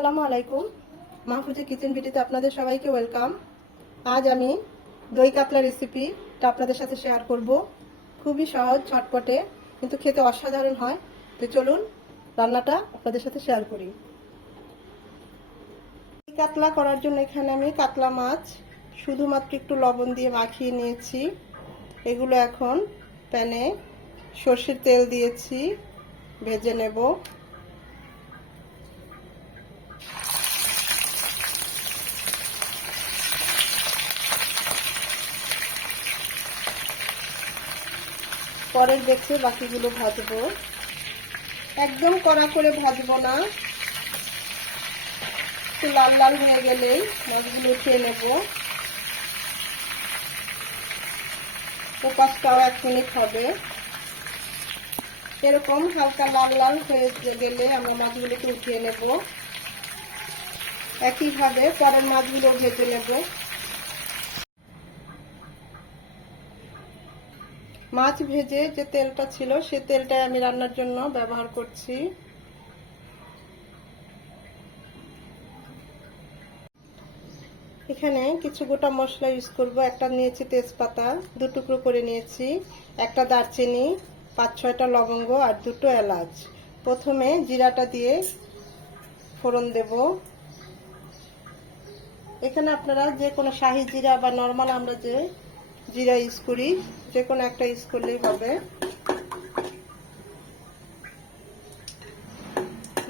আসসালামু আলাইকুম। মাহফুজের কিচেন ভিডিওতে আপনাদের সবাইকে ওয়েলকাম আজ আমি দই কাতলা রেসিপিটা আপনাদের সাথে শেয়ার করব। খুবই সহজ, ছটপটে, কিন্তু খেতে অসাধারণ হয়। তো চলুন রান্নাটা আপনাদের সাথে শেয়ার করি। দই কাতলা করার জন্য এখানে আমি কাতলা মাছ শুধুমাত্র একটু লবণ দিয়ে মাখিয়ে নিয়েছি। এগুলো এখন প্যানে সর্ষের তেল দিয়েছি, ভেজে নেব। পরের দেখে বাকিগুলো ভাজবো। একদম কড়া করে ভাজবো না। লাল লাল হয়ে গেলেই মাছগুলো উঠিয়ে নেব। ওপাশটাও এক মিনিট হবে। এরকম হালকা লাল লাল হয়ে গেলে আমরা মাছগুলোকে উঠিয়ে নেব। একইভাবে পরের মাছগুলো ভেজে নেব। মাছ ভেজে যে তেলটা ছিল, সে তেলটাই আমি রান্নার জন্য ব্যবহার করছি। এখানে কিছু গোটা মশলা ইউজ করব। একটা নিয়েছি তেজপাতা, দু টুকরো করে নিয়েছি। একটা দারচিনি, পাঁচ ছয়টা লবঙ্গ আর দুটো এলাচ। প্রথমে জিরাটা দিয়ে ফোড়ন দেব। এখানে আপনারা যে কোনো শাহি জিরা বা নর্মাল আমরা যে জিরা ইউজ করি যে কোনো একটা ইউজ করলেই হবে।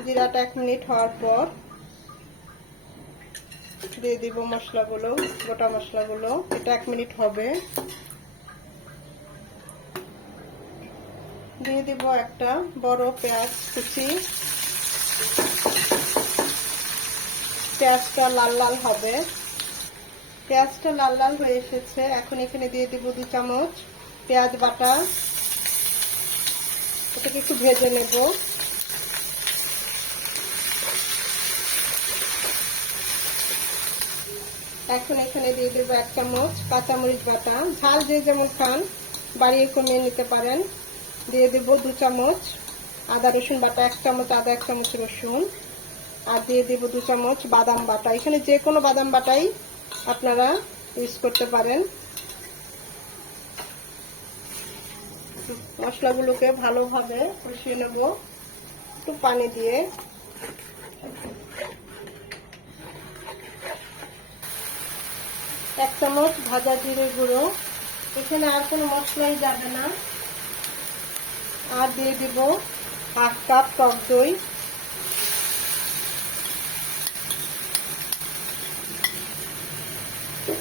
জিরাটা এক মিনিট হওয়ার পর দিয়ে দিব মশলাগুলো, গোটা মশলাগুলো। এটা এক মিনিট হবে। দিয়ে দিব একটা বড় পেঁয়াজ কুচি। পেঁয়াজটা লাল লাল হবে। পেঁয়াজটা লাল লাল হয়ে এসেছে। এখন এখানে দিয়ে দিব দু চামচ পেঁয়াজ বাটা। এটাকে একটু ভেজে নেব। এখন এখানে দিয়ে দেবো এক চামচ কাঁচামরিচ বাটা। ঝাল যে যেমন খান, বাড়িয়ে কমিয়ে নিতে পারেন। দিয়ে দেব দু চামচ আদা রসুন বাটা, এক চামচ আদা, এক চামচ রসুন। আর দিয়ে দেব দু চামচ বাদাম বাটা। এখানে যে কোনো বাদাম বাটাই আপনারা ইউজ করতে পারেন। মশলাগুলোকে ভালোভাবে কষিয়ে নেব। একটু পানি দিয়ে। এক চামচ ভাজা জিরে গুঁড়ো। এখানে আর কোনো মশলাই যাবে না। আর দিয়ে দিব হাফ কাপ টক দই।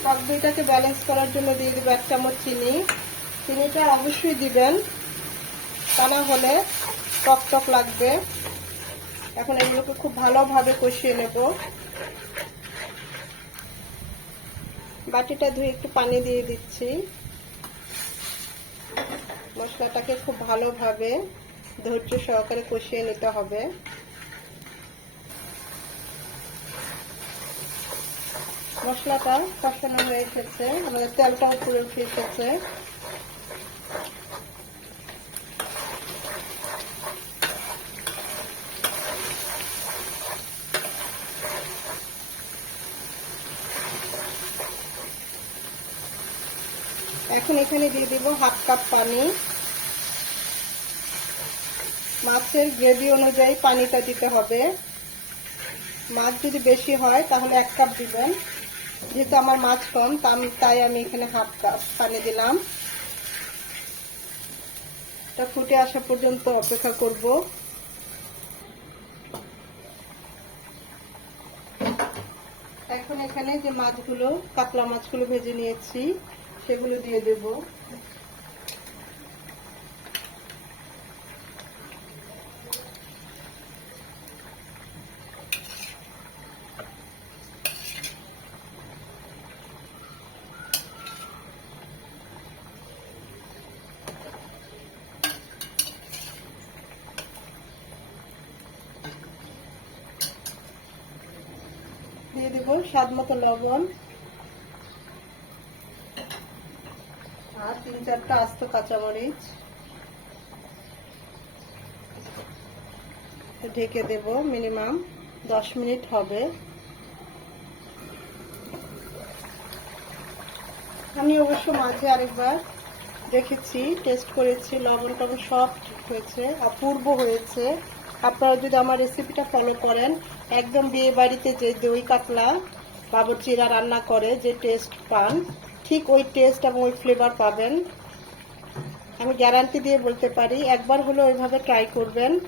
টক দইটাকে ব্যালেন্স করার জন্য দিয়ে দেবো এক চামচ চিনি। চিনিটা অবশ্যই দিবেন। তা না হলে টক টক লাগবে। এখন এগুলোকে খুব ভালোভাবে কষিয়ে নেব। বাটিটা ধুয়ে একটু পানি দিয়ে দিচ্ছি। মশলাটাকে খুব ভালোভাবে ধৈর্য সহকারে কষিয়ে নিতে হবে। মশলাটা কষানো হয়ে এসেছে। আমাদের তেলটা উপরে উঠে এসেছে। এখন এখানে দিয়ে দিব হাফ কাপ পানি। মাছের গ্রেভি অনুযায়ী পানিটা দিতে হবে। মাছ যদি বেশি হয়, তাহলে এক কাপ দিবেন। যেহেতু আমার মাছ কম তাই আমি এখানে হাফ কাপ পানি দিলাম। এটা ফুটে আসা পর্যন্ত অপেক্ষা করব। এখন এখানে যে মাছগুলো, কাতলা মাছগুলো ভেজে নিয়েছি, সেগুলো দিয়ে দেব। দিয়ে দেব, স্বাদ মতো লবণ। আর তিন চারটা আস্ত কাঁচামরিচ। ঢেকে দেব মিনিমাম দশ মিনিট হবে। আমি অবশ্য মাঝে আরেকবার দেখেছি, টেস্ট করেছি লবণ টবণ ঠিক হয়েছে, অপূর্ব হয়েছে। আপনারা যদি আমার রেসিপিটা ফলো করেন, একদম বিয়ে বাড়িতে যে দই কাতলা, বাবরচিরা রান্না করে, যে টেস্ট পান, ঠিক ওই টেস্ট এবং ওই ফ্লেভার পাবেন। আমি গ্যারান্টি দিয়ে বলতে পারি, একবার হলে ওইভাবে ট্রাই করবেন।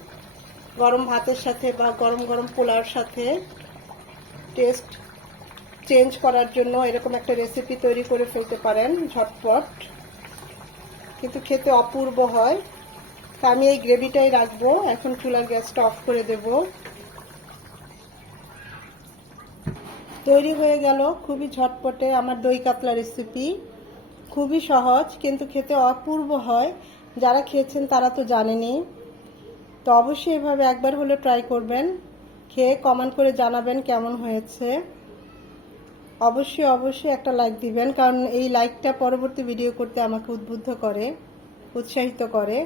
গরম ভাতের সাথে বা গরম গরম পোলাওর সাথে টেস্ট চেঞ্জ করার জন্য এরকম একটা রেসিপি তৈরি করে ফেলতে পারেন ঝটপট। কিন্তু খেতে অপূর্ব হয়। তা আমি এই গ্রেভিটাই রাখব। এখন চুলার গ্যাসটা অফ করে দেব। তৈরি হয়ে গেল, খুবই ঝটপটে আমার দই কাতলা রেসিপি খুবই সহজ, কিন্তু খেতে অপূর্ব হয়। যারা খেয়েছেন তারা তো জানেনি তো অবশ্যই এভাবে একবার হলে ট্রাই করবেন। খেয়ে কমেন্ট করে জানাবেন কেমন হয়েছে। অবশ্যই অবশ্যই একটা লাইক দিবেন, কারণ এই লাইকটা পরবর্তী ভিডিও করতে আমাকে উদ্বুদ্ধ করে, উৎসাহিত করে।